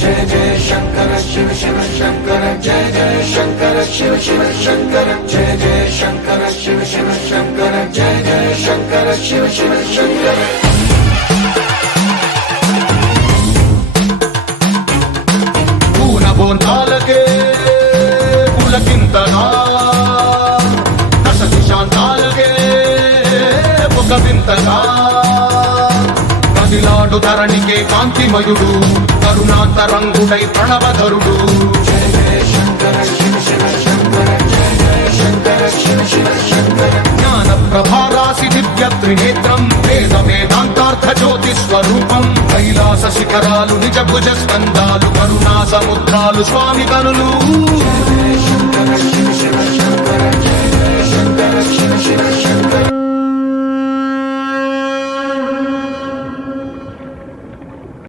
జయ జయ శంకర శివ శివ శంకర జయ జయ శంకర శివ శివ శంకర జయ జయ శంకర శివ శివ శంకర జయ జయ శంకర శివ శివ శంకర పూనబోంతాలకే పులకింతగా దశ దిశాంతాలకే ఒక వింతగా కదిలాడు ధరణికే కాంతిమయుడు కరుణాంతరంగుడై ప్రణవధరుడు జయ జయ శంకర శివ శివ శంకర జయ జయ శంకర శివ శివ శంకర జ్ఞాన ప్రభారాసి దివ్య త్రినేత్రం వేద వేదాంతార్థ జ్యోతి స్వరూపం కైలాస శిఖరాలు నిజ భుజ స్కందాలు కరుణా సముద్రాలు స్వామి కనులు జయ జయ శంకర శివ శివ శంకర జయ జయ శంకర శివ శివ శంకర